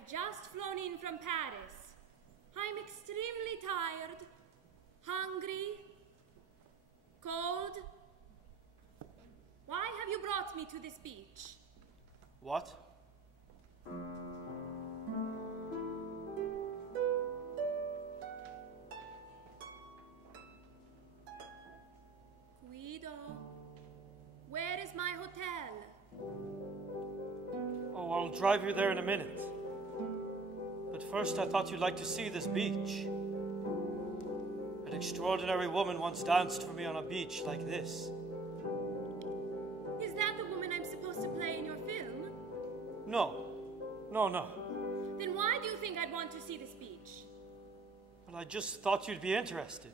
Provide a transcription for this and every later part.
I've just flown in from Paris. I'm extremely tired, hungry, cold. Why have you brought me to this beach? What? Guido, where is my hotel? Oh, I'll drive you there in a minute. But first I thought you'd like to see this beach. An extraordinary woman once danced for me on a beach like this. Is that the woman I'm supposed to play in your film? No. No. Then why do you think I'd want to see this beach? Well, I just thought you'd be interested.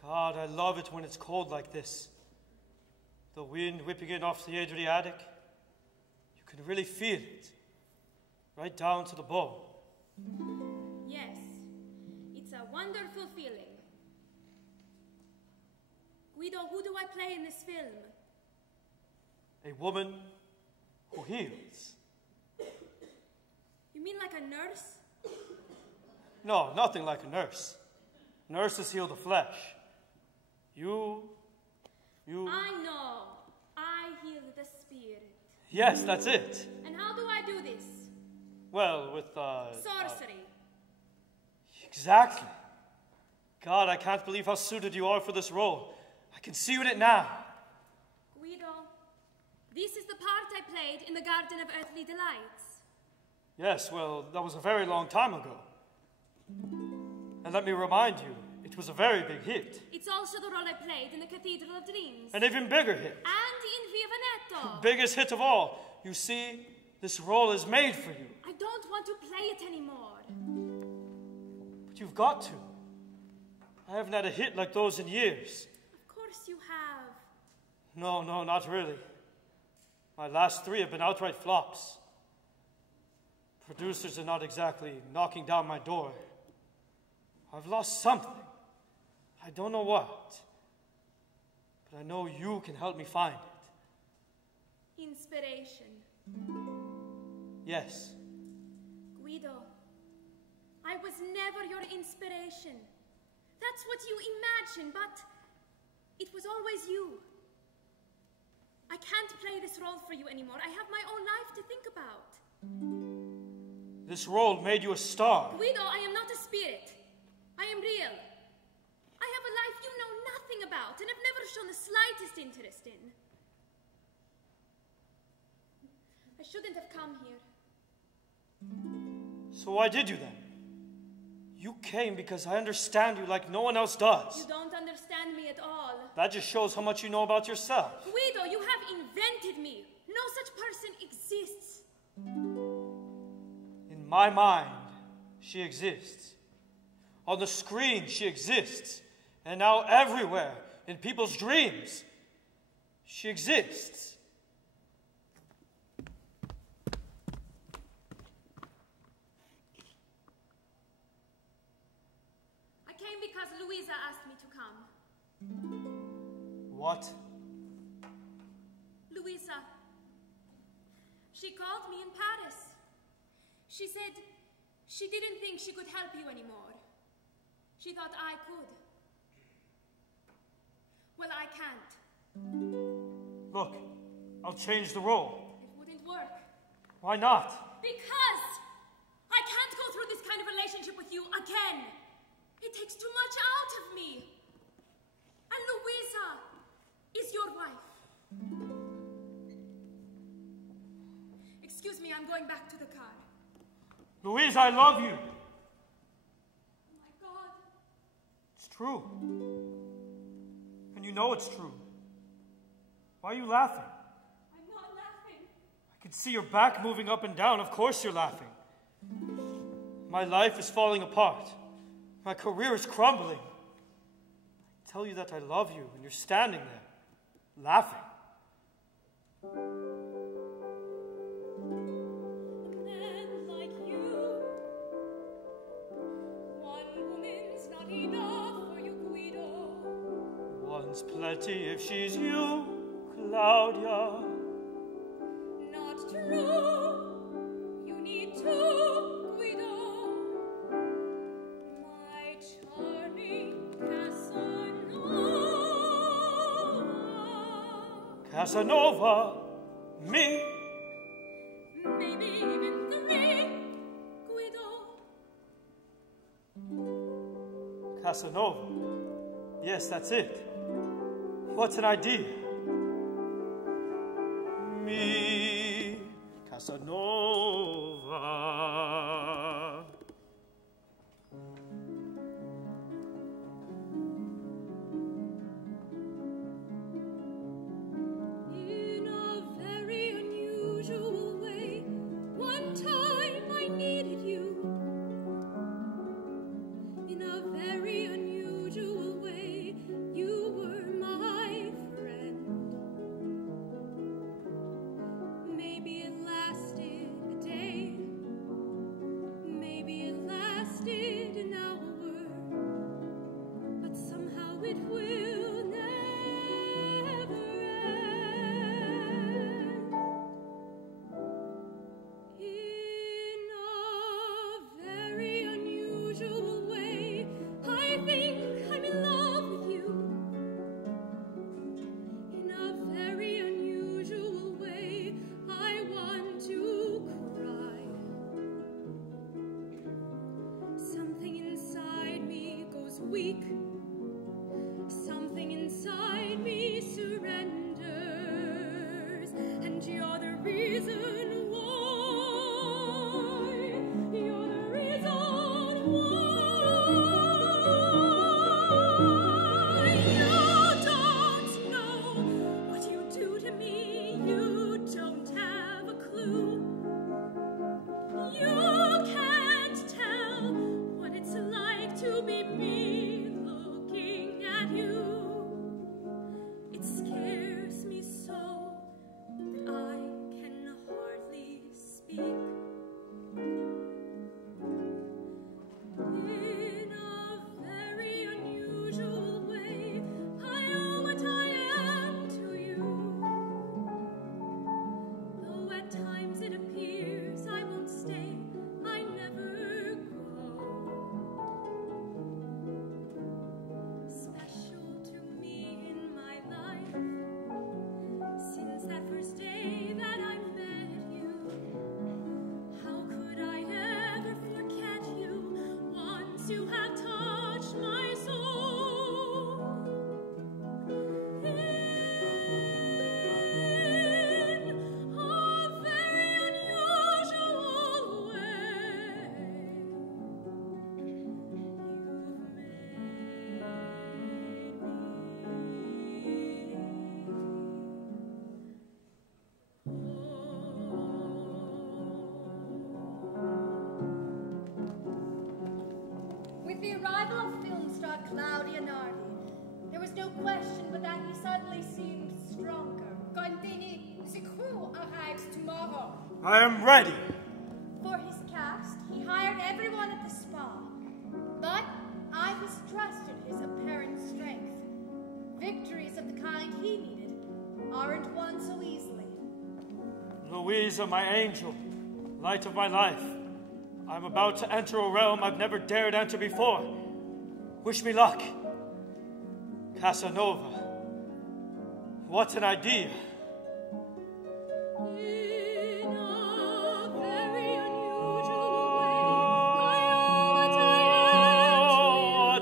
God, I love it when it's cold like this. The wind whipping in off the Adriatic. You can really feel it. Right down to the bone. Yes, it's a wonderful feeling. Guido, who do I play in this film? A woman who heals. You mean like a nurse? No, nothing like a nurse. Nurses heal the flesh. You... I know. I heal the spirit. Yes, that's it. And how do I do this? Well, with, Sorcery. Exactly. God, I can't believe how suited you are for this role. I can see you in it now. Guido, this is the part I played in the Garden of Earthly Delights. Yes, well, that was a very long time ago. And let me remind you, it was a very big hit. It's also the role I played in the Cathedral of Dreams. An even bigger hit. And in Via Veneto. Biggest hit of all. You see, this role is made for you. I don't want to play it anymore. But you've got to. I haven't had a hit like those in years. Of course you have. No, not really. My last 3 have been outright flops. Producers are not exactly knocking down my door. I've lost something. I don't know what. But I know you can help me find it. Inspiration. Yes. Guido, I was never your inspiration. That's what you imagine, but it was always you. I can't play this role for you anymore. I have my own life to think about. This role made you a star. Guido, I am not a spirit. I am real. I have a life you know nothing about and have never shown the slightest interest in. I shouldn't have come here. So why did you then? You came because I understand you like no one else does. You don't understand me at all. That just shows how much you know about yourself. Guido, you have invented me. No such person exists. In my mind, she exists. On the screen, she exists. And now everywhere, in people's dreams, she exists. I came because Luisa asked me to come. What? Luisa. She called me in Paris. She said she didn't think she could help you anymore. She thought I could. Well, I can't. Look, I'll change the role. It wouldn't work. Why not? Because I can't go through this kind of relationship with you again. It takes too much out of me. And Luisa is your wife. Excuse me, I'm going back to the car. Louise, I love you. Oh my God. It's true. And you know it's true. Why are you laughing? I'm not laughing. I can see your back moving up and down. Of course you're laughing. My life is falling apart. My career is crumbling. I tell you that I love you, and you're standing there, laughing. Men like you, one woman's not enough for you, Guido. One's plenty if she's you, Claudia. Not true. You need two to Guido, my charming Casanova. Casanova, me? Maybe even three, Guido. Casanova. Yes, that's it. What's an idea? Me, Casanova. In a very unusual way, one time I needed you. In a very unusual way, you were my friend. Maybe it lasted a day, maybe it lasted an hour, but somehow it will never end. In a very unusual way, I think I'm in love with you. In a very unusual way, I want to cry. Something inside me goes weak. Something inside me surrenders. And you're the reason why. You're the reason why. You don't know what you do to me. You don't have a clue. You can't tell what it's like to be me looking at you. It scares me so that I can hardly speak. In a very unusual way, I owe what I am to you. Though at times it appears I won't stay, I never go. Special to me in my life, since that first day that I met you. How could I ever forget you once you have touched my soul? In a very unusual way, you've With the arrival of film star Claudia Nardi, there was no question but that he suddenly seemed stronger. Continue. The crew arrives tomorrow. I am ready. For his cast, he hired everyone at the spa. But I mistrusted his apparent strength. Victories of the kind he needed aren't won so easily. Louisa, my angel, light of my life. I'm about to enter a realm I've never dared enter before. Wish me luck. Casanova. What's an idea? in a very unusual way, I owe what I am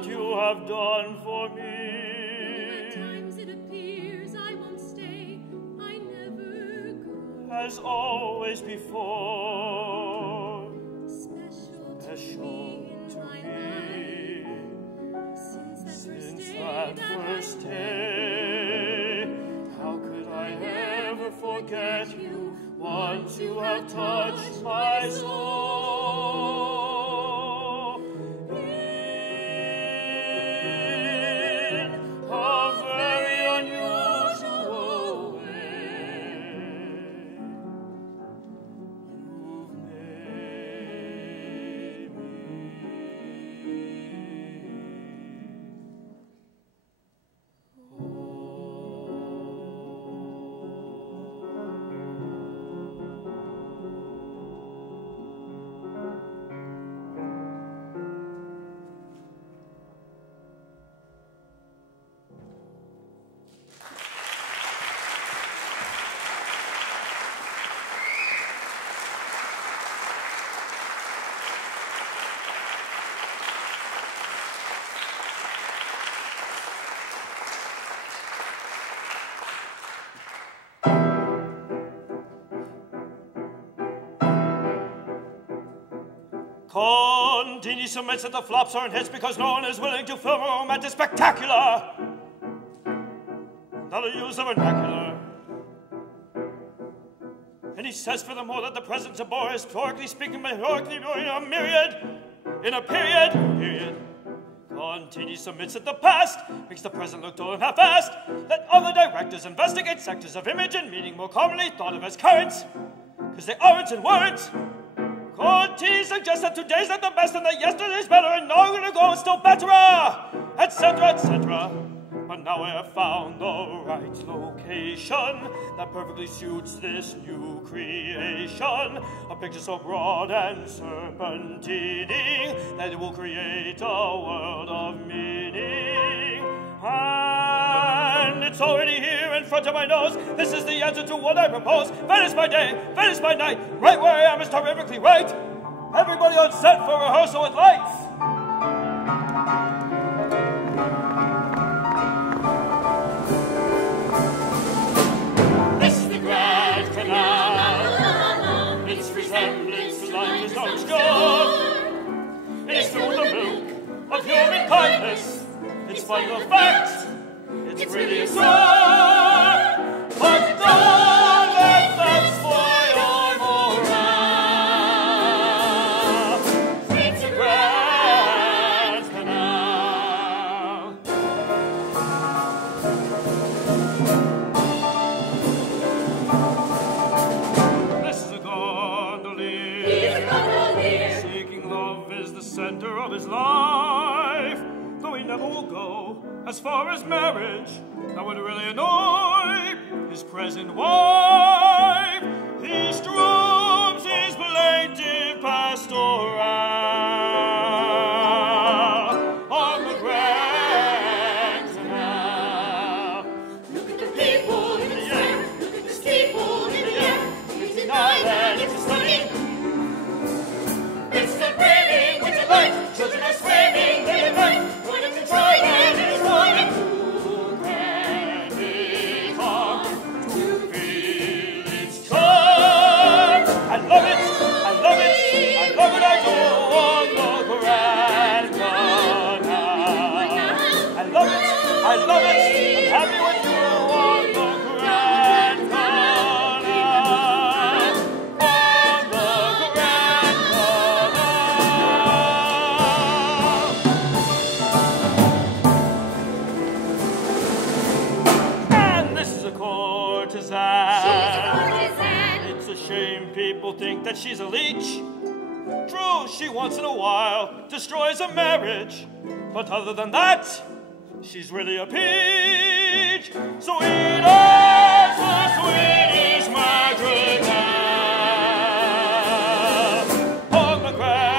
to you. What you have done for At me times it appears I won't stay, I never go. as always before. Special to Special me in to my me. life, since that first Since day that that first I day, how could I ever forget you once you have touched my soul? In a very unusual way, you've made me. He submits that the flops aren't hits because no one is willing to film a romantic spectacular. Not a use of vernacular. And he says furthermore that the presence of Boris, historically speaking, metaphorically, in a period. Contini submits that the past makes the present look dull and half-assed, that other directors investigate sectors of image and meaning more commonly thought of as currents, because they aren't and weren't. Contini suggests that today's not the best and that yesterday's better and long ago is still better, etc., etc. But now I have found the right location that perfectly suits this new creation. A picture so broad and serpentining that it will create a world of meaning. And it's already here in front of my nose. This is the answer to what I propose. Venice by day, Venice by night. Right where I am is terrifically right. Everybody on set for rehearsal with lights. Grand Canal, its resemblance to life is not obscure. It's through the milk of human kindness. In spite of the fact, it's really a sore. But don't let that spoil your morale. It's a Grand Canal. Center of his life, though he never will go as far as marriage. That would really annoy his present wife. He strums his plaintive pastoral on the Grand Canal. Look at the people in the air, look at the steeple in the air. You deny that it's a stunning. It's the breathing with the light. Children are swimming in the night. Put it to try and it is one. Who can become to feel its charm? I love it, I love it, I love it, I do on the Grand Canal. I love it, I love it, I'm happy with you on the Grand Canal. On the Grand Canal. And this is a courtesan. It's a shame people think that she's a leech. True, she once in a while destroys a marriage, but other than that, she's really a peach. Sweet as the Swedish madrigal on the Grand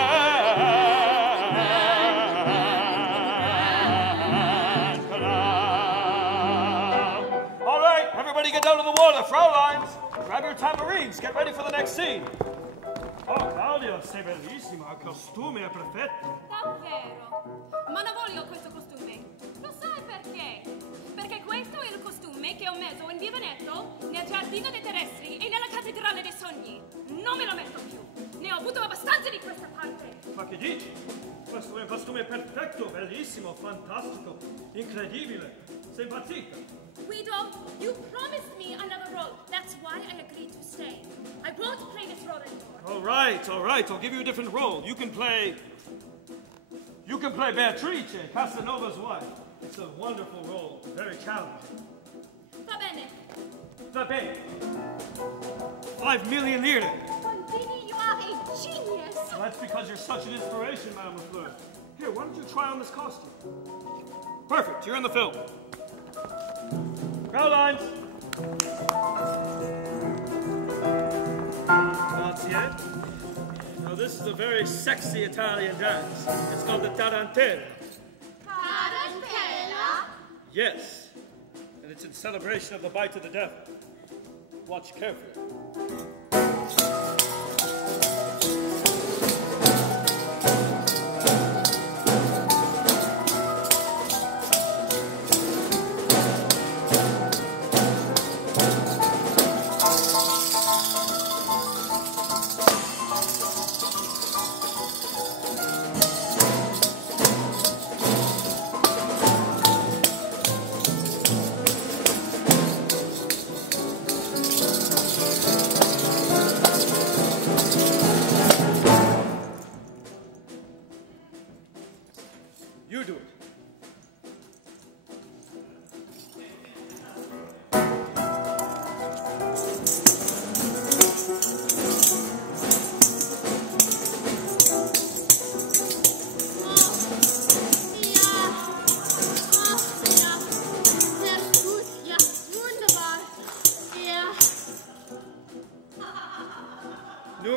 Canal. All right, everybody get down to the water. Fraulines, grab your tambourines. Get ready for the next scene. Oh, Claudia, sei bellissima. Il costume è perfetto. Davvero? Ma non voglio questo costume. Lo sai perché? Perché questo è il costume che ho messo in Via Veneto, nel Giardino dei Terrestri e nella Cattedrale dei Sogni. Non me lo metto più. Ne ho avuto abbastanza di questa parte. Ma che dici? Questo è un costume perfetto, bellissimo, fantastico, incredibile. Sei impazzita. Guido, you promised me another role. That's why I agreed to stay. I won't play this role anymore. All right. I'll give you a different role. You can play Beatrice, Casanova's wife. It's a wonderful role, very challenging. Va bene. Va bene. 5 million lire. Contini, you are a genius. Well, that's because you're such an inspiration, Madame Lafleur. Here, why don't you try on this costume? Perfect, you're in the film. Crowd lines. Grazie. Now this is a very sexy Italian dance. It's called the tarantella. Tarantella? Yes. And it's in celebration of the bite of the devil. Watch carefully.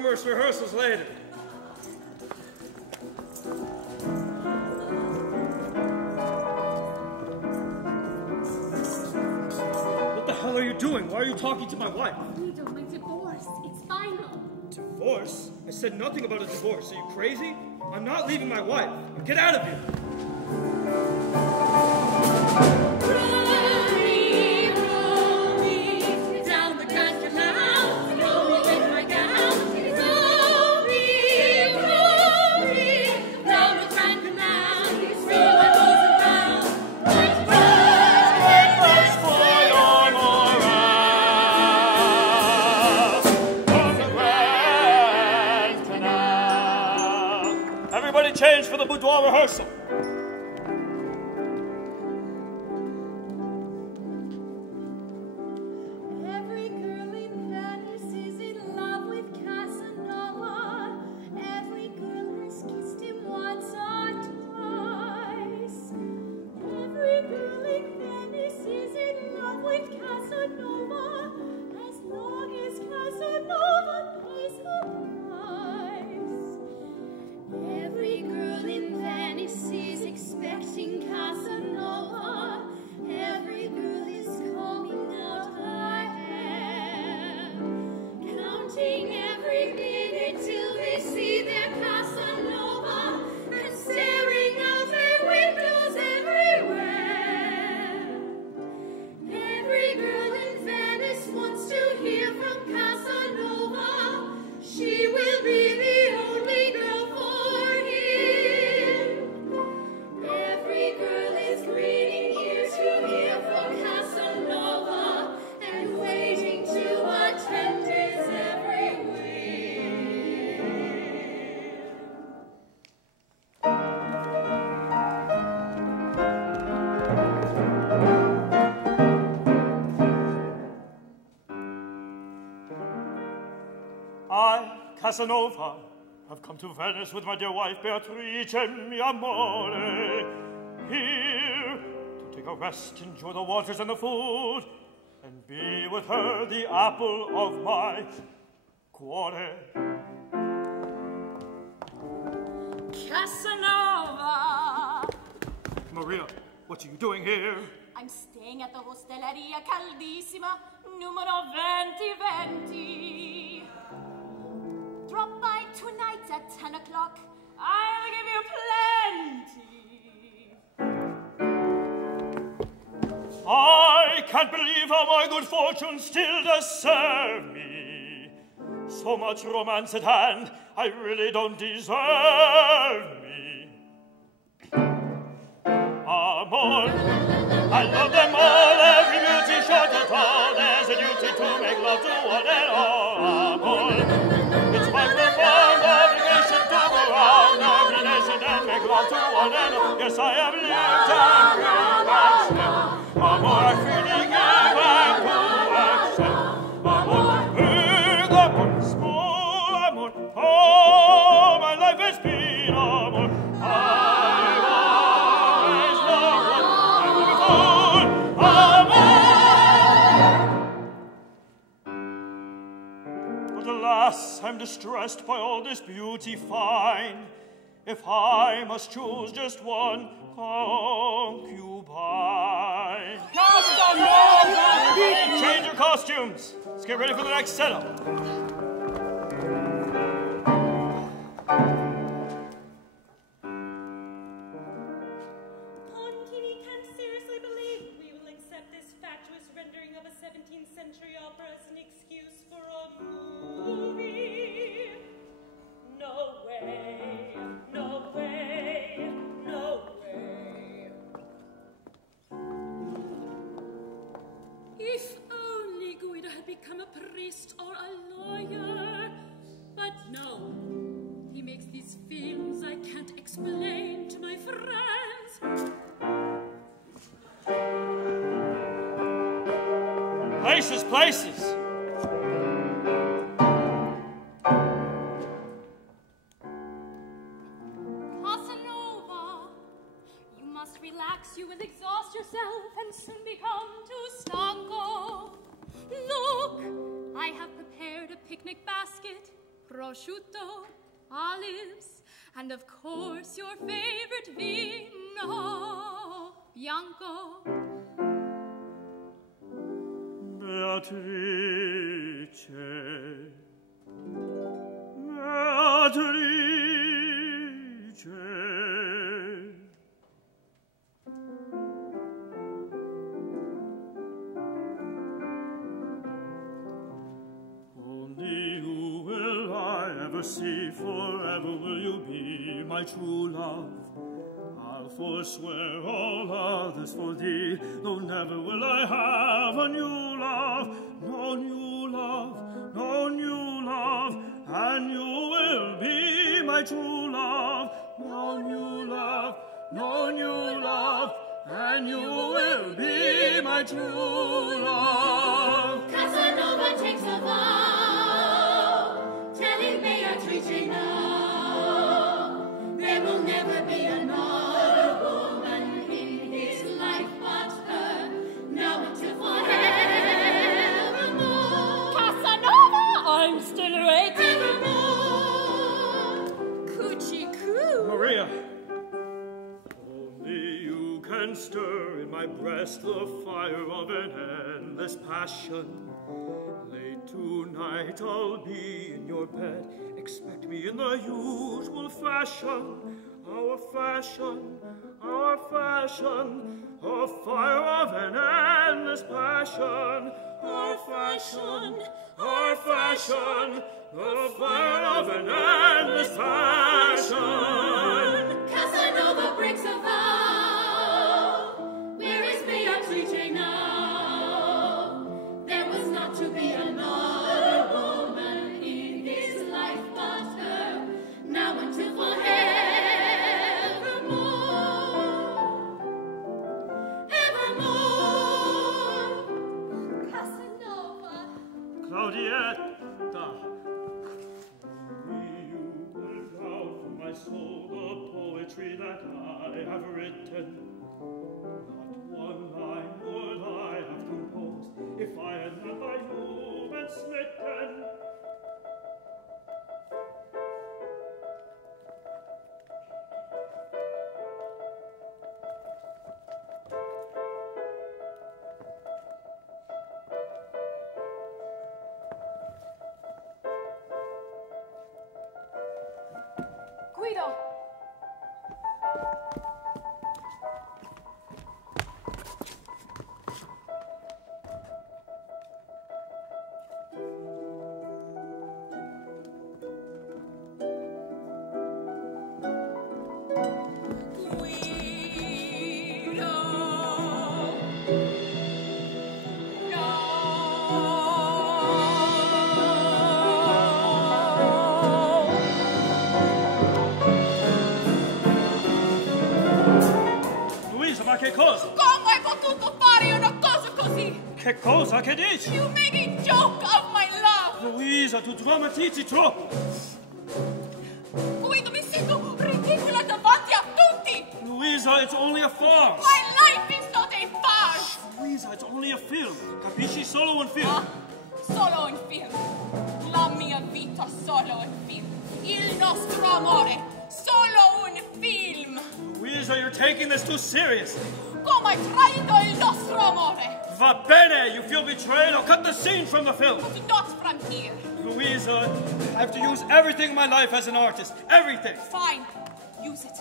numerous rehearsals later. What the hell are you doing? Why are you talking to my wife? Guido, my divorce. It's final. Divorce? I said nothing about a divorce. Are you crazy? I'm not leaving my wife. Get out of here. Change for the boudoir rehearsal. Every girl in Venice is in love with Casanova. Every girl has kissed him once or twice. Every girl in Venice is in love with Casanova, as long as Casanova pays her price. Every girl in Venice is expecting Casanova. Every girl is combing out her hair, counting every minute till they see their Casanova, and staring out their windows everywhere. Every girl in Venice wants to hear from Casanova. She will be the only girl for him. Every girl is grinning ear to ear from Casanova, and waiting to attend his every I, Casanova, have come to Venice with my dear wife Beatrice, mi amore. Here, to take a rest, enjoy the waters and the food, and be with her the apple of my cuore. Casanova! Maria, what are you doing here? I'm staying at the Hostelleria Caldissima, numero 2020. Drop by tonight at 10 o'clock. I'll give you plenty. I can't believe how my good fortune still does serve me. So much romance at hand, I really don't deserve me. Amor, I love them all, every beauty short or tall. There's a duty to make love to one and all. Amor, it's my profound obligation to go round every nation and make love to one and all. Yes, I have lived and breathed and slept. Amor, I freely give and to accept. Amor, big amor, small amor, all my life has been amor. I've always loved one, I will be full amor. But alas, I'm distressed by all this beauty fine. If I must choose just one concubine. Change your costumes. Let's get ready for the next setup. Pontini can't seriously believe we will accept this fatuous rendering of a 17th century opera as an excuse for a movie. No way, no way, no way. If only Guido had become a priest or a lawyer. But no, he makes these films I can't explain to my friends. Places, places. Casanova, you must relax, you will exhaust yourself and soon become too stanco. Look, I have prepared a picnic basket. prosciutto, olives, and of course your favorite vino bianco. Beatrice, only you will I ever see, forever will you be my true love. I'll forswear all others for thee, though never will I have a new love, no new love, no new love, and you will be my true love, no new love, no new love, and you will be my true love. Casanova takes a vow, telling Beatrice now, there will never be another woman in his life but her, now until forevermore. Casanova, I'm still waiting. Evermore. Coochie coo. Maria, only you can stir in my breast the fire of an endless passion. Late tonight I'll be in your bed. Expect me in the usual fashion. Our fashion, our fashion, a fire of an endless passion. Our fashion, our fashion, the fire of an endless passion. Casanova breaks a vow. Where is Beatrice now? There was not to be another woman in his life but her, now until forevermore. Evermore. Casanova. Claudietta, only you will draw from my soul the poetry that I have written. Not one line would I have composed if I had not by you been smitten. Guido. Luisa, ma che cosa? Come hai potuto fare una cosa così? Che cosa? Che dici? You made a joke of my love. Luisa, tu drammatizzi troppo. Guido, mi sento ridicola davanti a tutti. Luisa, it's only a farce. My life is not a farce. Luisa, it's only a film. Capisci? Solo un film. Ah, solo un film. La mia vita solo un film. Il nostro amore solo un film. Luisa, you're taking this too seriously. Come hai tradito il nostro amore? Va bene, you feel betrayed. I'll cut the scene from the film. But not from here. Luisa, I have to use everything in my life as an artist. Everything. Fine. Use it.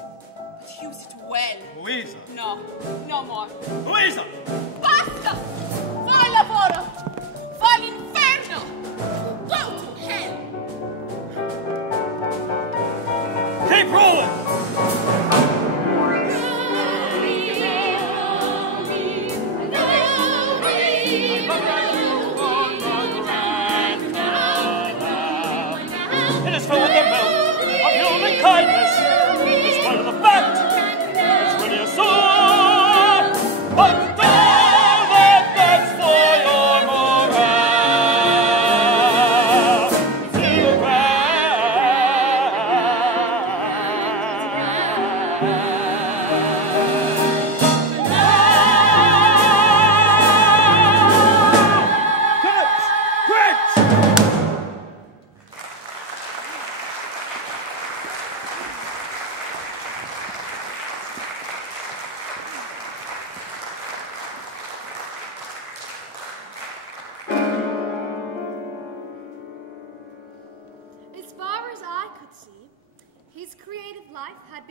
But use it well. Luisa. No. No more. Luisa! Basta! Fa il lavoro! Fa l'inferno! Go to hell! Keep rolling! It is filled with the milk of human kindness, despite of the fact it's really a soul. But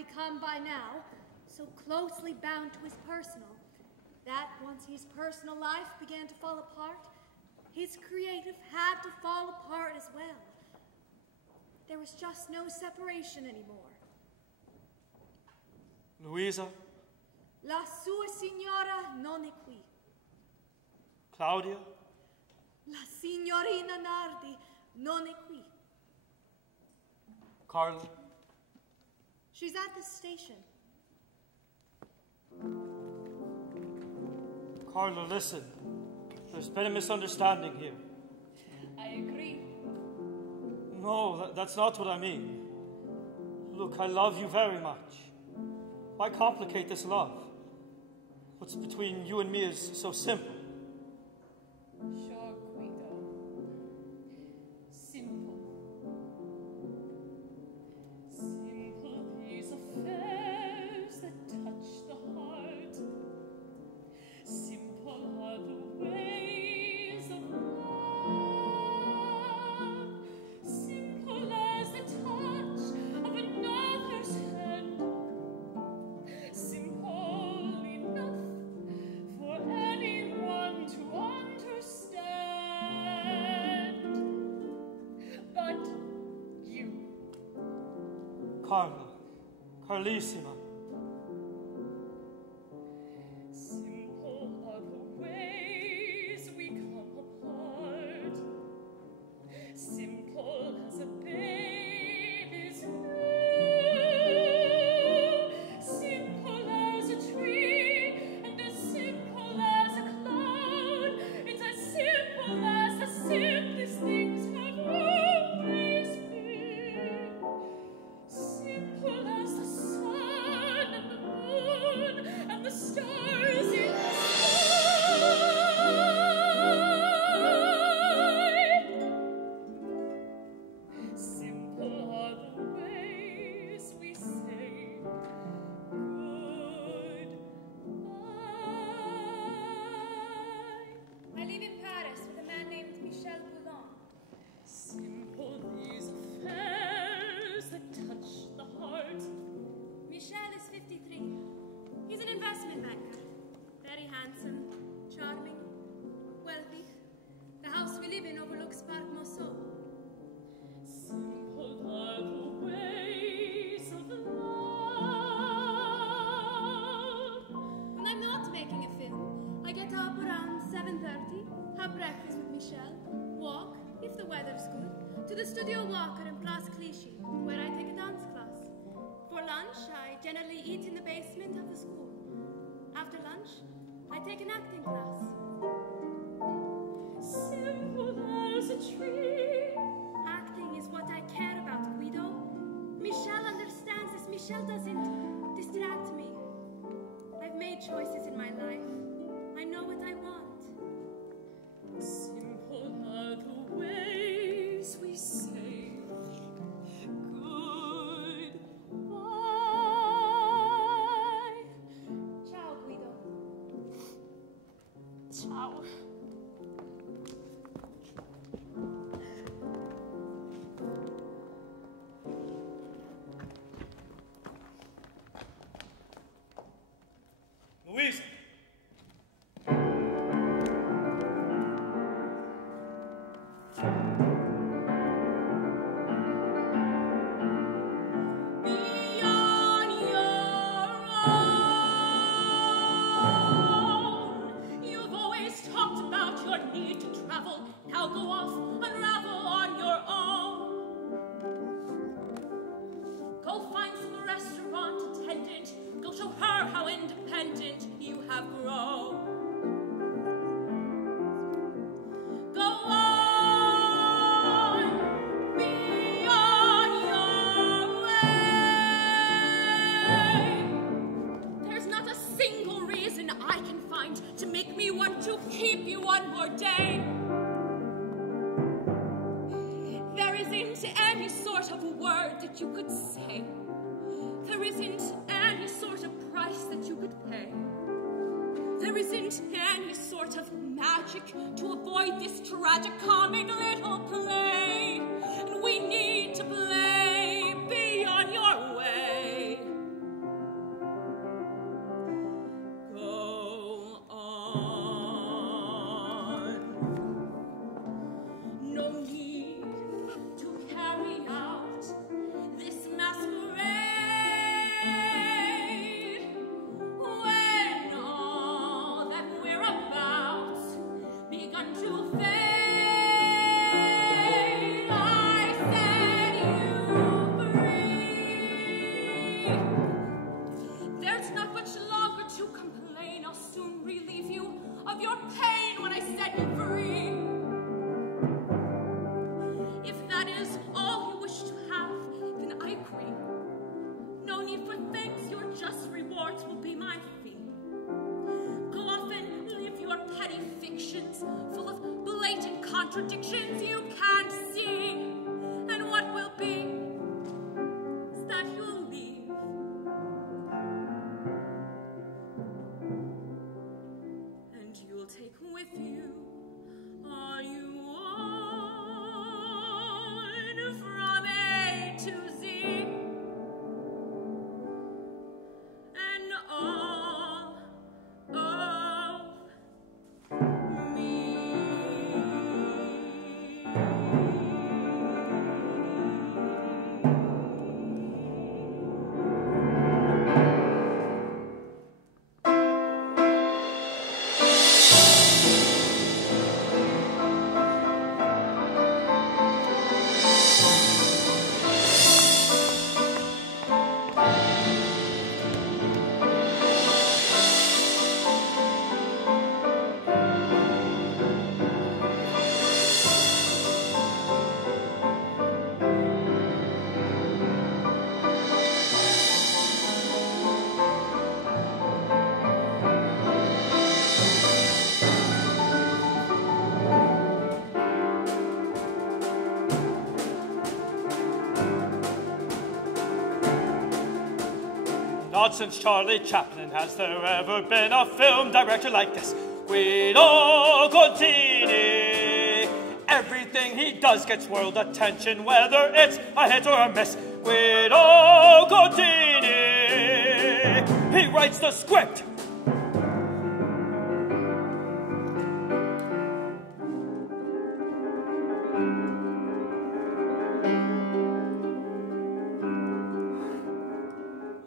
become by now so closely bound to his personal that once his personal life began to fall apart, his creative had to fall apart as well. There was just no separation anymore. Louisa? La sua signora non è qui. Claudia? La signorina Nardi non è qui. Carla? She's at the station. Carla, listen. There's been a misunderstanding here. I agree. No, that's not what I mean. Look, I love you very much. Why complicate this love? What's between you and me is so simple. Sure, Guido. Simple. Simple these affairs that touch the heart. Simple are the ways of love. Simple as the touch of another's hand. Simple enough for anyone to understand. But you, Carla. Carlissima. simple are the ways we come apart. Simple as a baby's mood. Simple as a tree and as simple as a cloud. It's as simple as the simplest things have always been. Simple as the sun and the moon and the stars in the sky. Simple are the ways we say goodbye. I live in Paris with a man named Michel Boulon. Simple these affairs that touch the heart. Michel is 53. He's an investment banker. Very handsome, charming, wealthy. The house we live in overlooks Parc Monceau. Simple are the ways of love. When I'm not making a film, I get up around 7:30, have breakfast with Michel, walk, if the weather's good, to the Studio Walker in Place Clichy, where I take a dance class. For lunch, I generally eat in the basement of the school. After lunch, I take an acting class. Simple as a tree. Acting is what I care about, Guido. Michel understands this. Michel doesn't distract me. I've made choices in my life. I know what I want. Simple are the ways we say goodbye. Ciao, Guido. Ciao. Louisa! Be on your own. You've always talked about your need to travel. Now go off, unravel on your own. Go find some restaurant attendant. Go show her how independent you have grown. Go on, be on your way. There's not a single reason I can find to make me want to keep you one more day. There isn't any sort of word that you could say. There isn't any sort of price that you could pay. There isn't any sort of magic to avoid this tragic-comic little play. And we need to play. Be on your way. fictions, full of blatant contradictions you can't see. And what will be is that you'll leave. And you'll take with you all you own from A to Z. And all of me. Not since Charlie Chaplin has there ever been a film director like this. Guido Contini. Everything he does gets world attention, whether it's a hit or a miss. Guido Contini. He writes the script.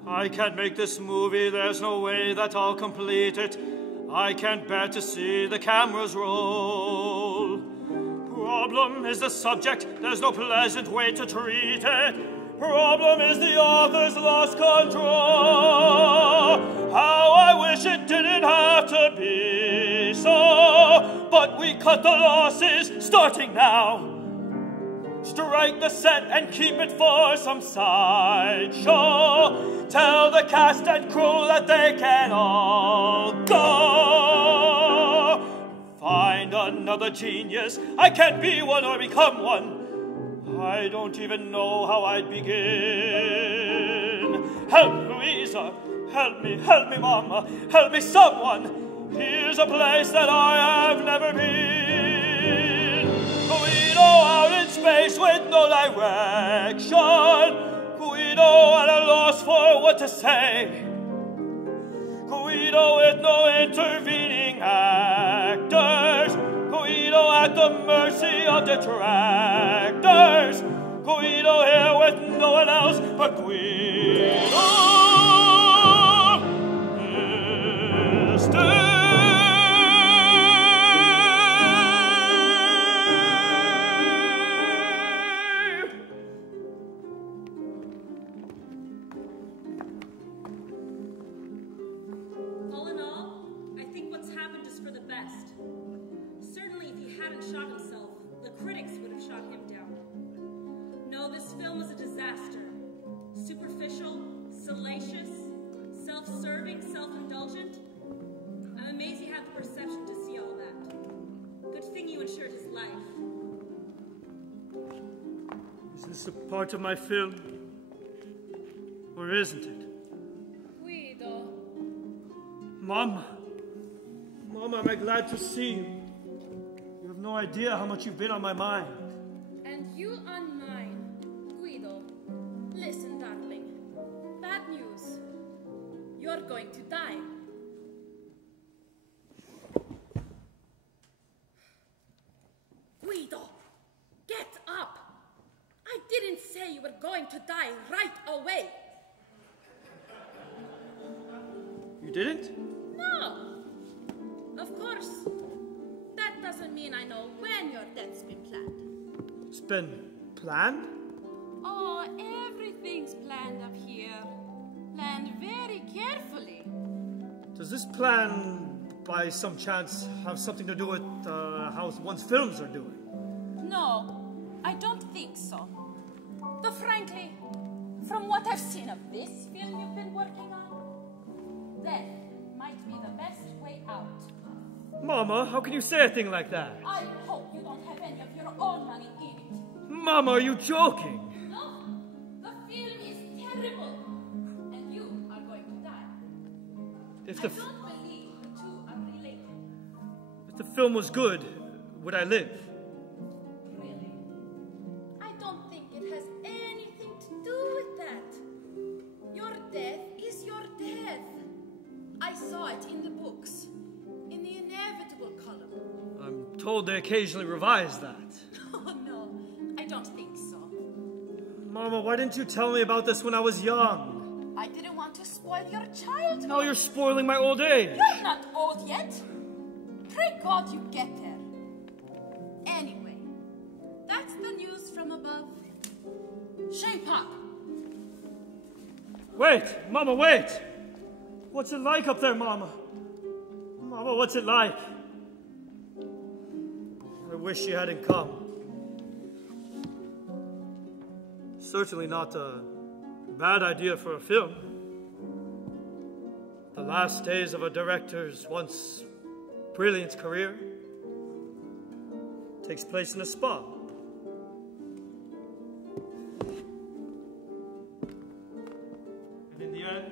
I can't make this movie, there's no way that I'll complete it. I can't bear to see the cameras roll. Problem is the subject, there's no pleasant way to treat it. Problem is the author's lost control. How I wish it didn't have to be so. But we cut the losses starting now. Strike the set and keep it for some sideshow. Tell the cast and crew that they can all go. Find another genius. I can't be one or become one. I don't even know how I'd begin. Help, Louisa. Help me, Mama. Help me, someone. Here's a place that I have never been. Guido out in space with no direction. Guido at a loss for what to say. Guido with no intervening actors. Guido at the mercy of detractors. Guido here with no one else but Guido. Mr. Shot himself, the critics would have shot him down. No, this film was a disaster. Superficial, salacious, self-serving, self-indulgent. I'm amazed he had the perception to see all that. Good thing you insured his life. Is this a part of my film? Or isn't it? Guido. Mama, am I glad to see you. You have no idea how much you've been on my mind. And you on mine, Guido. Listen, darling. Bad news. You're going to die. Guido, get up. I didn't say you were going to die right away. You didn't? No. Of course. That doesn't mean I know when your death's been planned. It's been planned? Oh, everything's planned up here. Planned very carefully. Does this plan, by some chance, have something to do with how one's films are doing? No, I don't think so. Though frankly, from what I've seen of this film you've been working on, death might be the best way out. Mama, how can you say a thing like that? I hope you don't have any of your own money in it. Mama, are you joking? No, the film is terrible, and you are going to die. If I the, don't believe the two are related. if the film was good, would I live? Really? I don't think it has anything to do with that. Your death is your death. I saw it in the books, in the inevitable column. I'm told they occasionally revise that. Oh no, I don't think so. Mama, why didn't you tell me about this when I was young? I didn't want to spoil your childhood. Now you're spoiling my old age. You're not old yet. Pray God you get there. Anyway, that's the news from above. Shape up. Wait, Mama, wait! What's it like up there, Mama? Mama, what's it like? I wish you hadn't come. Certainly not a bad idea for a film. The last days of a director's once brilliant career takes place in a spa. And in the end,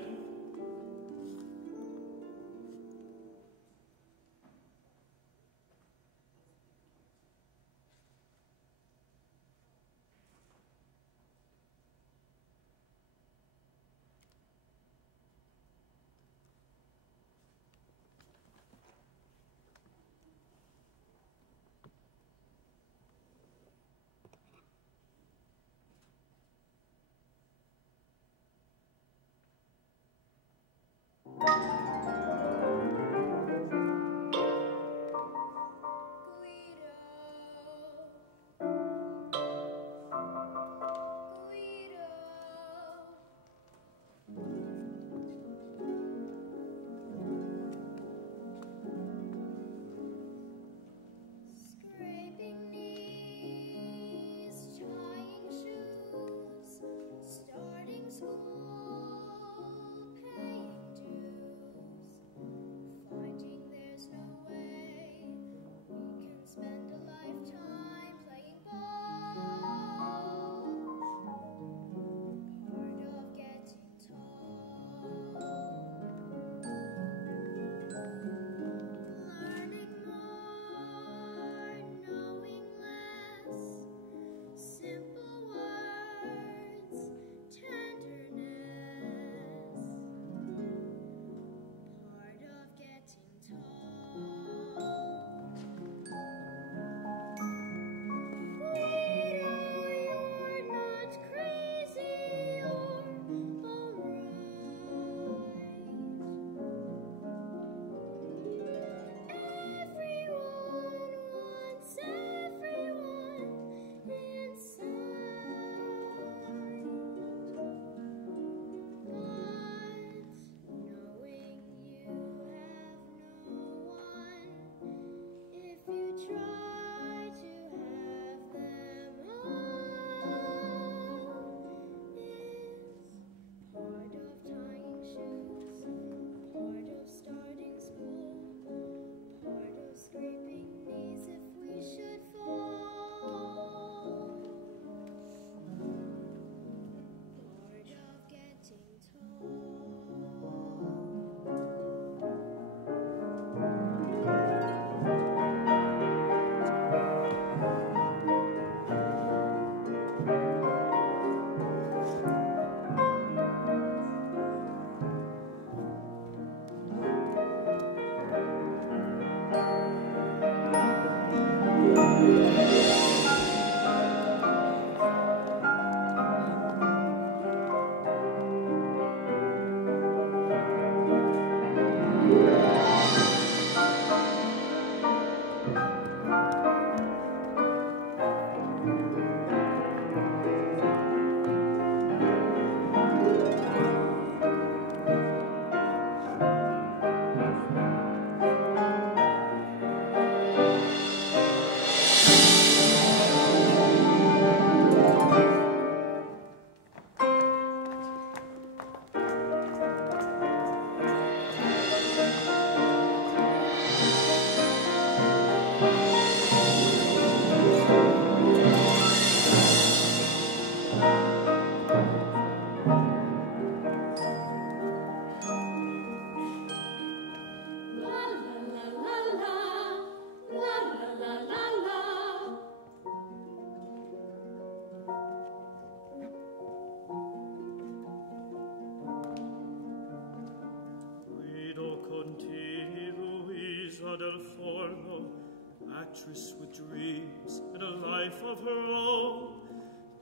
actress with dreams and a life of her own,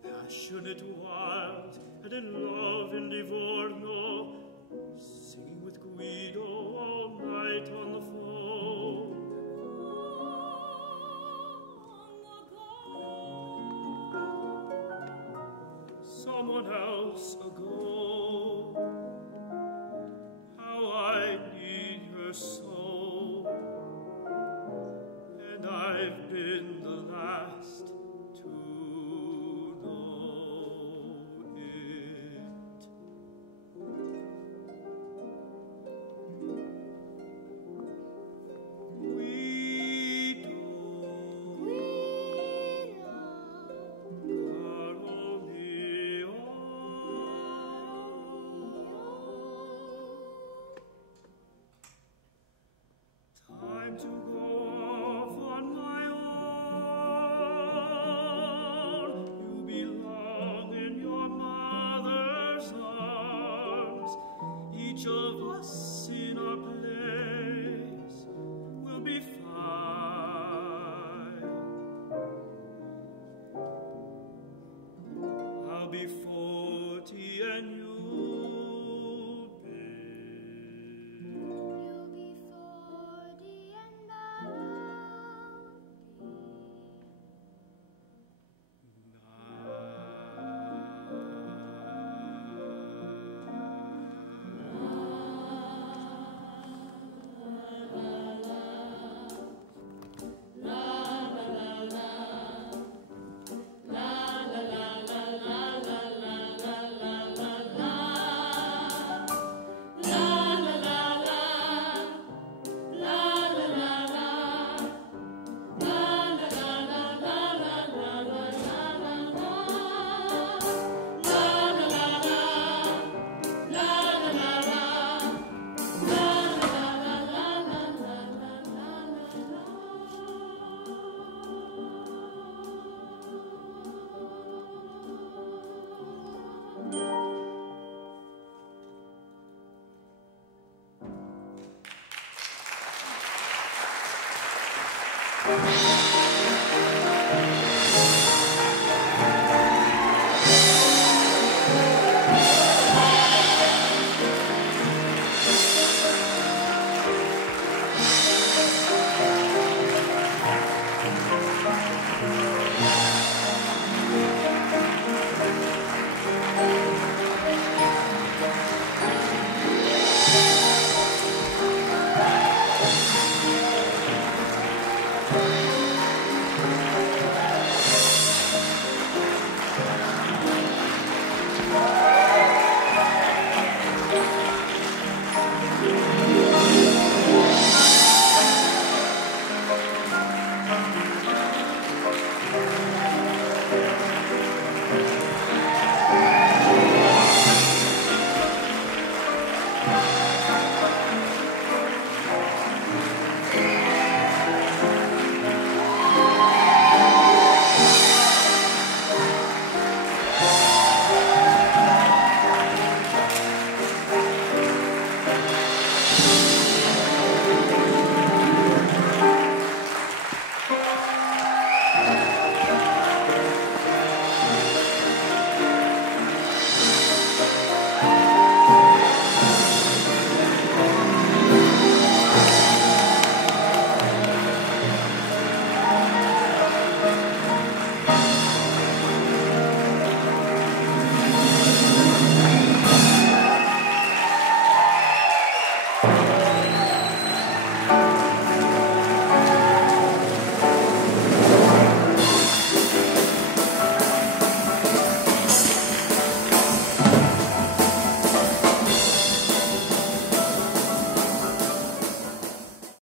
passionate, wild, and in love in Livorno, singing with Guido all night on the phone. Someone else ago, how I need her so, and I've been the last to know it. Caro mio. Time to go off on my own. You belong in your mother's arms. Each of us in our place will be fine. I'll be 40 and you'll be. You'll be 40 and I'll be. Thank you.